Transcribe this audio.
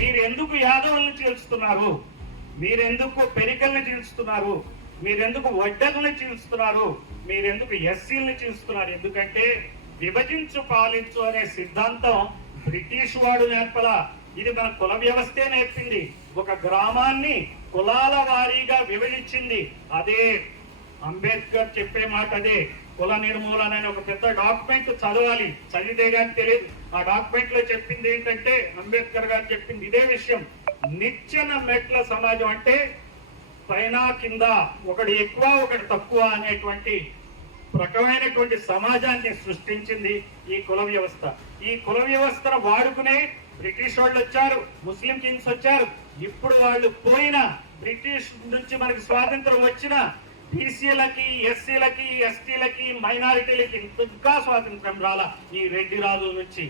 మీరెందుకు యాదవుల్ని చీల్చుతున్నారు? మీరెందుకు పెరికల్ని చీల్చుతున్నారు? మీరెందుకు వడ్డల్ని చీల్చుతున్నారు? మీరెందుకు ఎస్సీల్ని చీల్చుతున్నారు? ఎందుకంటే విభజించు పాలించు అనే సిద్ధాంతం బ్రిటిష్ వాడు నేర్పల. ఇది మన కుల వ్యవస్థే నేర్పింది. ఒక గ్రామాన్ని కులాల వారీగా విభజించింది. అదే అంబేద్కర్ చెప్పే మాట అదే. కుల నిర్మూలన అనే ఒక పెద్ద డాక్యుమెంట్ చదవాలి. చదివితే కానీ తెలియదు. ఆ డాక్యుమెంట్లో చెప్పింది ఏంటంటే అంబేద్కర్ గారు చెప్పింది ఇదే విషయం. నిచ్చెన మెట్ల సమాజం అంటే పైన కింద ఒకటి ఎక్కువ ఒకటి తక్కువ అనేటువంటి రకమైనటువంటి సమాజాన్ని సృష్టించింది ఈ కుల వ్యవస్థ. ఈ కుల వ్యవస్థను వాడుకునే బ్రిటిష్ వాళ్ళు వచ్చారు ముస్లిం కింగ్స్ వచ్చారు. ఇప్పుడు వాళ్ళు పోయిన బ్రిటిష్ నుంచి మనకి స్వాతంత్రం వచ్చిన బీసీలకి ఎస్సీలకి ఎస్టీలకి మైనారిటీలకి ఇంకా స్వాతంత్రం రాల ఈ రెడ్డి రాజుల నుంచి.